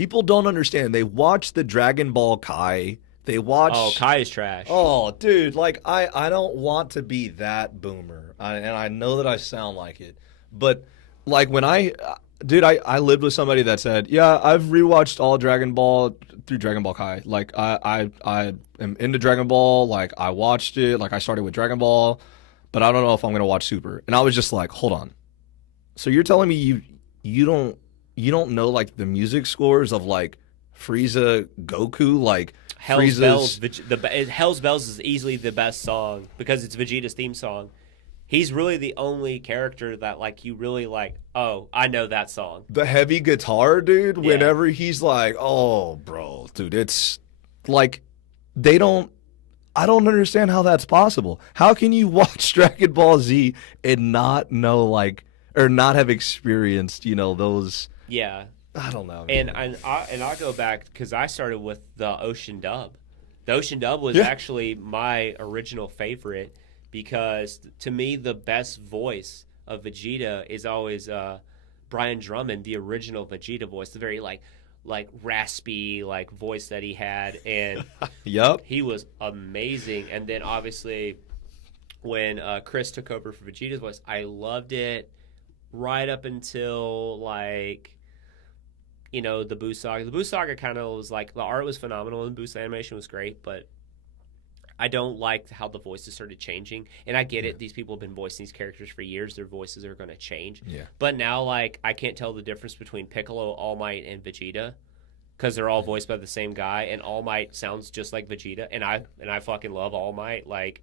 People don't understand. They watch the Dragon Ball Kai. They watch. Oh, Kai is trash. Oh, dude, like I don't want to be that boomer, and I know that I sound like it, but like when dude, I lived with somebody that said, yeah, I've rewatched all Dragon Ball through Dragon Ball Kai. Like I am into Dragon Ball. Like I watched it. Like I started with Dragon Ball, but I don't know if I'm gonna watch Super. And I was just like, hold on. So you're telling me you don't know like the music scores of like Frieza, Goku, like Hell's Frieza's. Bells. Hell's Bells is easily the best song because it's Vegeta's theme song. He's really the only character that like you really like. Oh, I know that song. The heavy guitar, dude. Whenever he's like, "Oh, bro, dude," it's like they don't. I don't understand how that's possible. How can you watch Dragon Ball Z and not know like or not have experienced, those? Yeah. I don't know. And I'll go back because I started with the Ocean dub. The Ocean dub was actually my original favorite because to me the best voice of Vegeta is always Brian Drummond, the original Vegeta voice, the very like raspy like voice that he had, and yep, he was amazing. And then obviously when Chris took over for Vegeta's voice, I loved it right up until like. The Boo Saga. The Boo Saga kind of was like, the art was phenomenal and Boost animation was great, but I don't like how the voices started changing. And I get it. These people have been voicing these characters for years. Their voices are going to change. Yeah. But now, like, I can't tell the difference between Piccolo, All Might, and Vegeta because they're all voiced by the same guy, and All Might sounds just like Vegeta. And I fucking love All Might. Like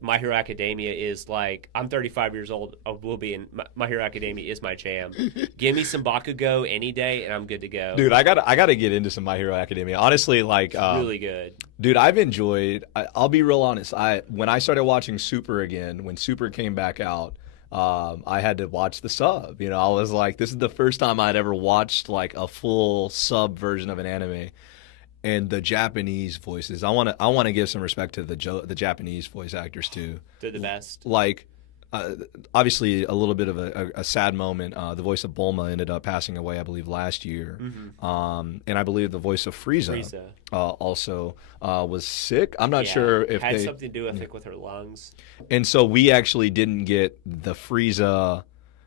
My Hero Academia is like, I'm 35 years old. I will be in My Hero Academia is my jam. Give me some Bakugo any day, and I'm good to go. dude, I gotta get into some My Hero Academia. Honestly, like, Really good. Dude, I've enjoyed. I'll be real honest. When I started watching Super again, when Super came back out, I had to watch the sub. I was like, this is the first time I'd ever watched like a full sub version of an anime. And the Japanese voices, I want to give some respect to the Japanese voice actors too. They're the best. Like, obviously, a little bit of a sad moment. The voice of Bulma ended up passing away, I believe, last year. Mm-hmm. And I believe the voice of Frieza. Also was sick. I'm not sure if had they something to do, I think, with her lungs. And so we actually didn't get the Frieza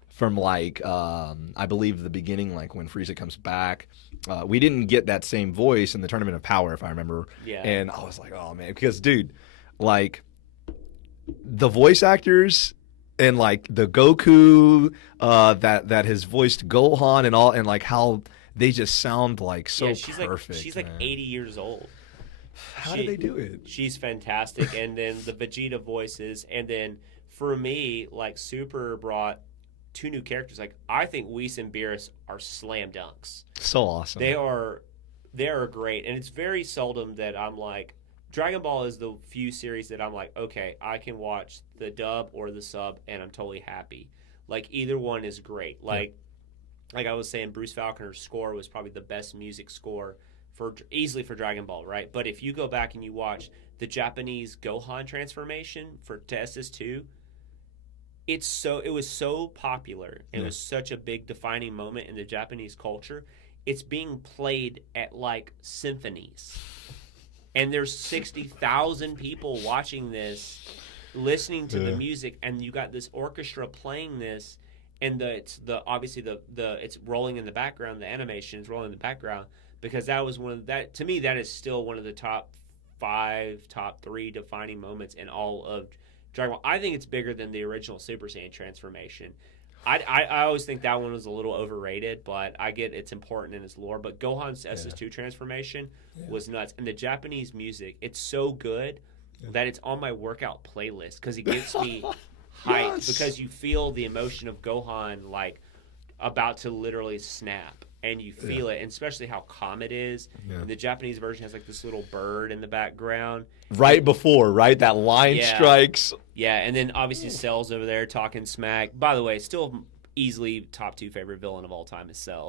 from like I believe the beginning, like when Frieza comes back. We didn't get that same voice in the Tournament of Power, if I remember. Yeah. And I was like, oh man, because dude, like the voice actors and like the Goku that has voiced Gohan and all, and like how they just sound like so perfect. She's like 80 years old. How do they do it? She's fantastic. And then the Vegeta voices, and then for me, like Super brought two new characters. Like I think Whis and Beerus are slam dunks. So awesome. They are great, and it's very seldom that I'm like, Dragon Ball is the few series that I'm like, okay, I can watch the dub or the sub and I'm totally happy. Like either one is great. Like I was saying, Bruce Falconer's score was probably the best music score easily for Dragon Ball, right? But if you go back and you watch the Japanese Gohan transformation to SS2, it was so popular. It was such a big defining moment in the Japanese culture. It's being played at like symphonies. And there's 60,000 people watching this, listening to the music, and you got this orchestra playing this, and it's rolling in the background, the animation is rolling in the background, because that was to me that is still one of the top 5, top 3 defining moments in all of Dragon Ball. I think it's bigger than the original Super Saiyan transformation. I always think that one was a little overrated, but I get it's important in its lore. But Gohan's SS2 transformation was nuts. And the Japanese music, it's so good that it's on my workout playlist because it gets me hyped because you feel the emotion of Gohan like about to literally snap. And you feel it, and especially how calm it is. Yeah. And the Japanese version has like this little bird in the background. Right before, right? That line strikes. Yeah, and then obviously Cell's over there talking smack. By the way, still easily top 2 favorite villain of all time is Cell.